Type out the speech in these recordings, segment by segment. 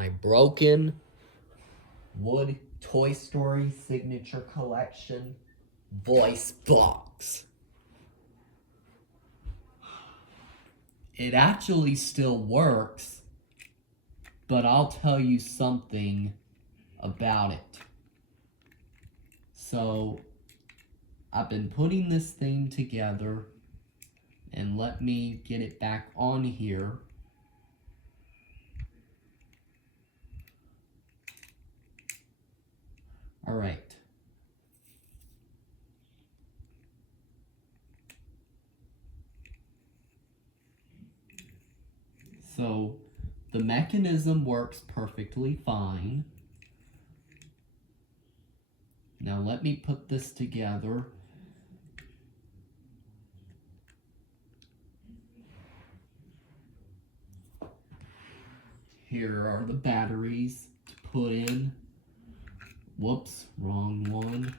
my broken wood Toy Story Signature Collection voice box. It actually still works, but I'll tell you something about it. So, I've been putting this thing together, and let me get it back on here. Alright. So, the mechanism works perfectly fine. Now let me put this together. Here are the batteries to put in. Whoops, wrong one.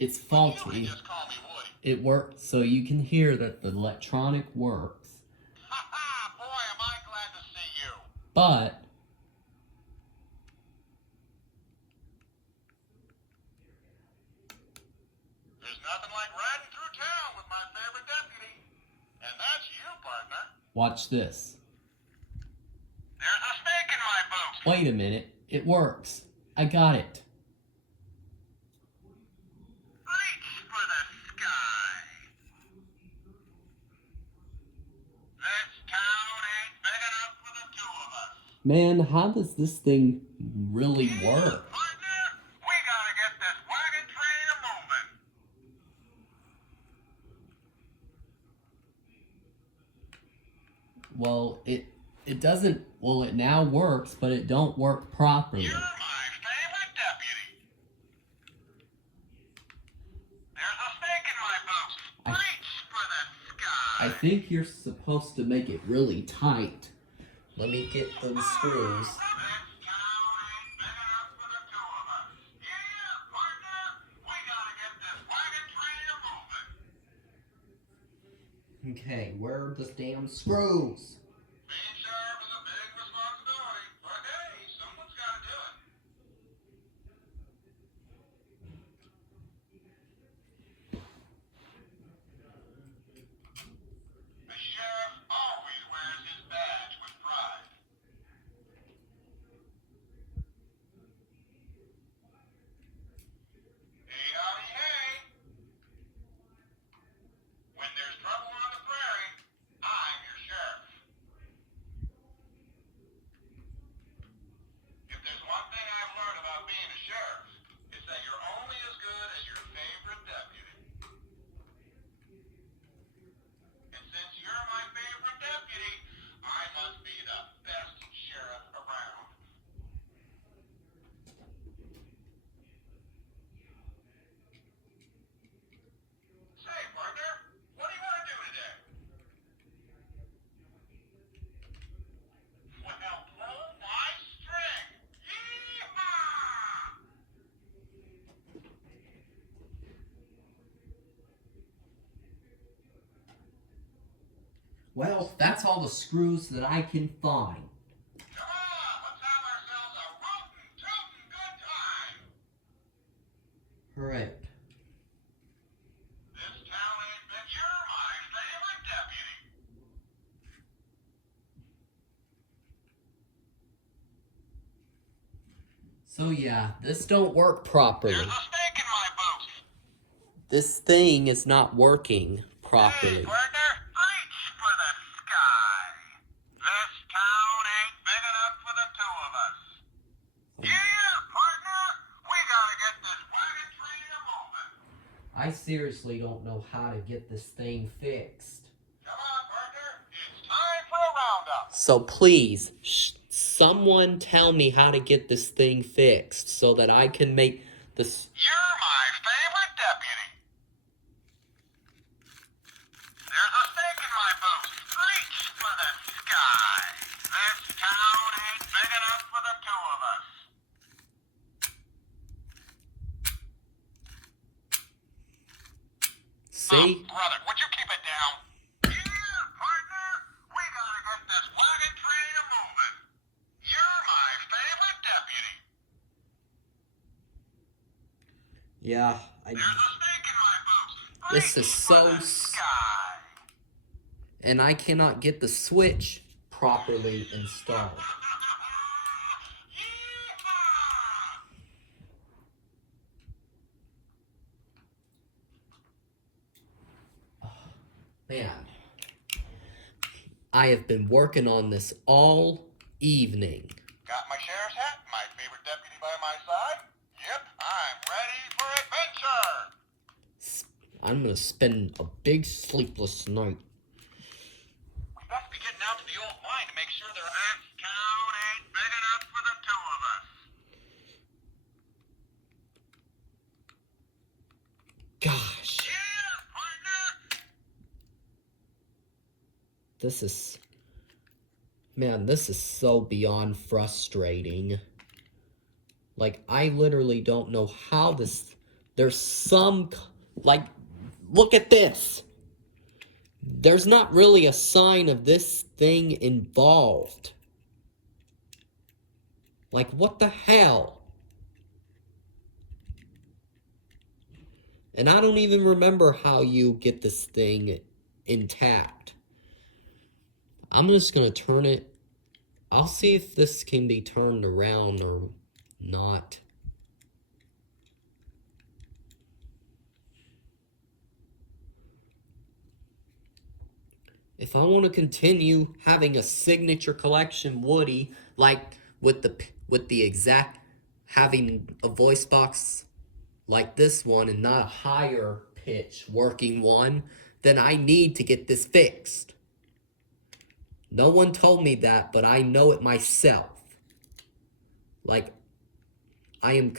It's faulty. It works, so you can hear that the electronic works. Boy, am I glad to see you. But there's nothing like riding through town with my favorite deputy. And that's you, partner. Watch this. There's a snake in my boot. Wait a minute. It works. I got it. Reach for the sky. This town ain't big enough for the two of us. Man, how does this thing really work? Partner, we gotta get this wagon train moving. Well, it doesn't, well, it now works, but it don't work properly. You're my favorite deputy. There's a snake in my boot. Reach for the sky. I think you're supposed to make it really tight. Let me get those screws. This town ain't big enough for the two of us. Yeah, partner, we gotta get this wagon train moving. Okay, where are the damn screws? Being sheriff is a big responsibility, but hey, someone's gotta do it. The sheriff always wears his badge with pride. Hey, howdy, hey. When there's trouble on the prairie, I'm your sheriff. If there's one thing I've learned about being a sheriff, it's that you're only as good as your favorite deputy. And since you're my favorite deputy, I must be the best sheriff around. Say, partner, what do you want to do today? Well, pull my string. Yee-haw! Well, that's all the screws that I can find. Come on, let's have ourselves a rootin', tootin' good time. Alright. This town ain't big. You're my favorite deputy. So yeah, this don't work properly. There's a snake in my boot. This thing is not working Hey, properly. partner, reach for the sky. This town ain't big enough for the two of us. Yeah, partner, we gotta get this wagon train moving. I seriously don't know how to get this thing fixed. Come on, partner. It's time for a roundup. So please, someone tell me how to get this thing fixed so that I can make this. You're my favorite deputy. There's a stake in my boots. Reach for the sky. This town ain't big enough for the two of us. See? Brother, would you keep it down? Yeah, partner. We gotta get this wagon train a-moving. You're my favorite deputy. Yeah, There's a stake in my boots. This Reach is for so the sky. and I cannot get the switch properly installed. Man, I have been working on this all evening. Got my sheriff's hat, my favorite deputy by my side. Yep, I'm ready for adventure. I'm gonna spend a big sleepless night. We best be getting out to the old mine to make sure their ass town ain't big enough for the two of us. Gosh, Yeah, partner. this is so beyond frustrating. Like, I literally don't know how this, there's some, like, look at this. There's not really a sign of this thing involved. Like, what the hell? And I don't even remember how you get this thing intact. I'm just gonna turn it. I'll see if this can be turned around or not. If I want to continue having a signature collection Woody, like with the exact having a voice box like this one and not a higher pitch working one, then I need to get this fixed. No one told me that, but I know it myself. Like, I'm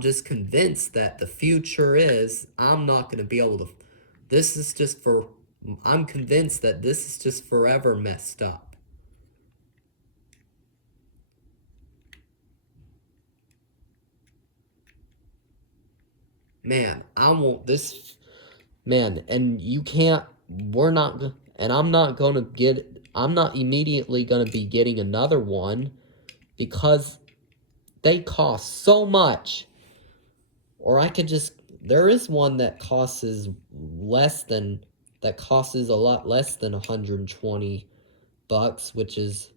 just convinced that the future is, I'm not going to be able to, I'm convinced that this is just forever messed up. Man, I want this, man, and you can't, I'm not immediately going to be getting another one because they cost so much. Or I could just, there is one that costs a lot less than $120, which is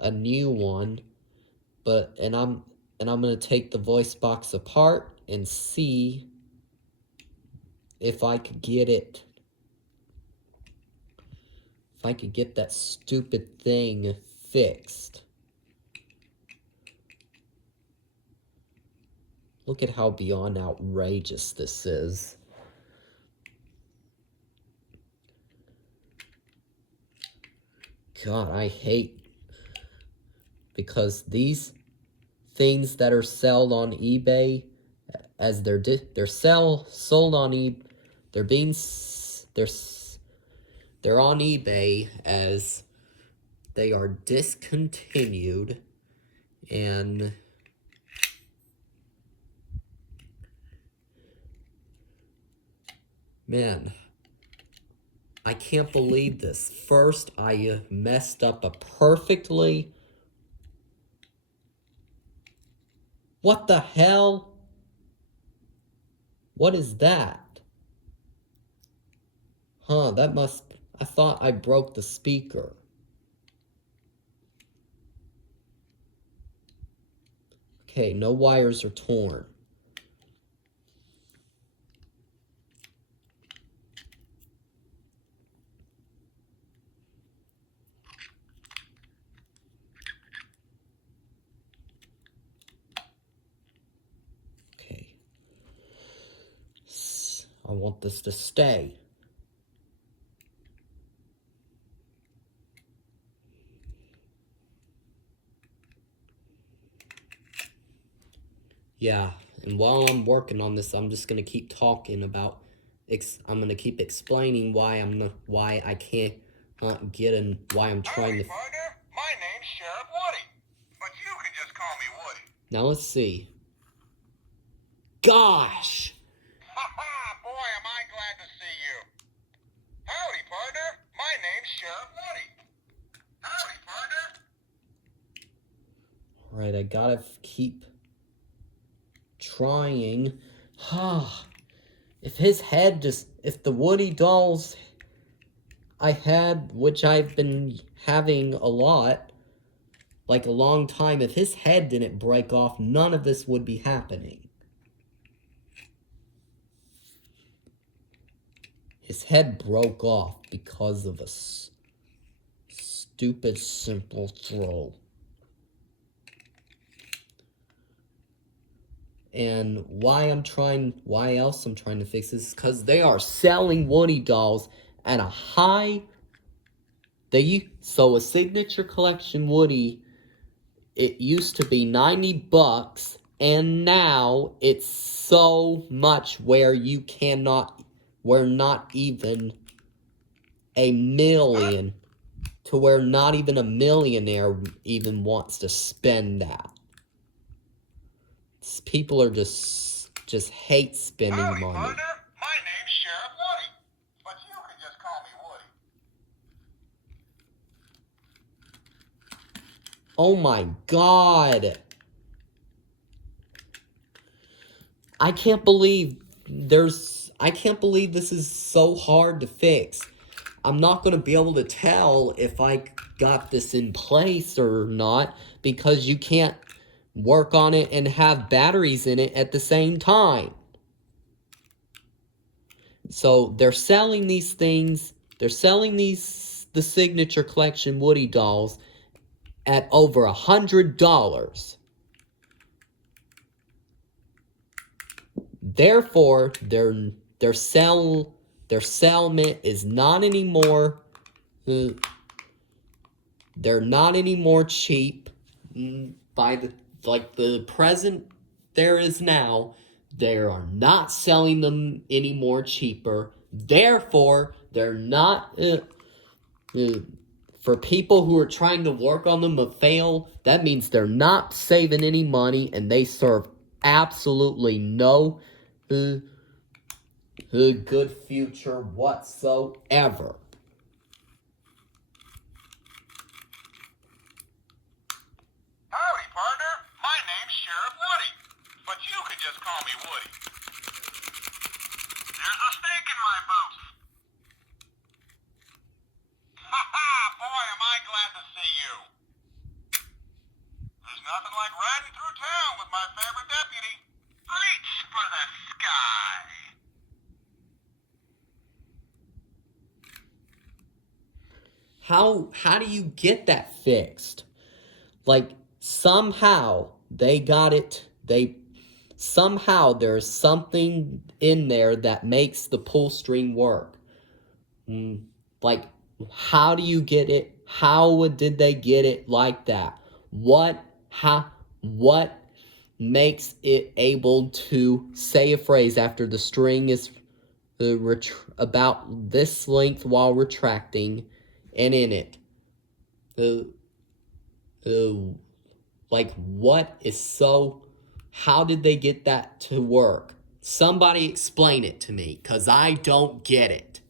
a new one. And I'm gonna take the voice box apart and see if I could get it. If I could get that stupid thing fixed. Look at how beyond outrageous this is. God, I hate, because these things that are sold on eBay, as they're sold on eBay, they're on eBay as they are discontinued, and man, I can't believe this. First, I messed up a perfectly. What the hell? What is that? Huh, I thought I broke the speaker. Okay, no wires are torn. Okay. I want this to stay. Yeah, and while I'm working on this, I'm just gonna keep talking about. I'm gonna keep explaining why I can't get in. Why I'm trying Howdy, to. partner. My name's Sheriff Woody, but you can just call me Woody. Now let's see. Gosh. Ha ha! Boy, am I glad to see you. Howdy, partner. My name's Sheriff Woody. Howdy, partner. Right, I gotta keep trying. If the Woody dolls I had, which I've been having a lot, like a long time, if his head didn't break off, none of this would be happening. His head broke off because of a stupid simple throw. And why else I'm trying to fix this is because they are selling Woody dolls at a high. So a signature collection Woody, it used to be $90, and now it's so much where we're not even a million, to where not even a millionaire even wants to spend that. People are just hate spending Howdy, money. partner. My name's Sheriff Woody, but you can just call me Woody. Oh my God. I can't believe this is so hard to fix. I'm not going to be able to tell if I got this in place or not, because you can't work on it and have batteries in it at the same time. So they're selling these things. They're selling the signature collection Woody dolls at over $100. Therefore, their settlement is not anymore. They're not anymore cheap by the present there is now. They are not selling them anymore cheaper. Therefore, they're not. For people who are trying to work on them but fail, that means they're not saving any money, and they serve absolutely no good future whatsoever. Howdy, partner. My name's Sheriff Woody, but you can just call me Woody. There's a snake in my boot. Ha ha! Boy, am I glad to see you. There's nothing like riding through town with my favorite deputy. Reach for the sky. How do you get that fixed? Like, somehow they got it. Somehow there's something in there that makes the pull string work. Like, how do you get it? How did they get it like that? What makes it able to say a phrase after the string is about this length while retracting, and in it? Like, what is so... How did they get that to work? Somebody explain it to me, because I don't get it.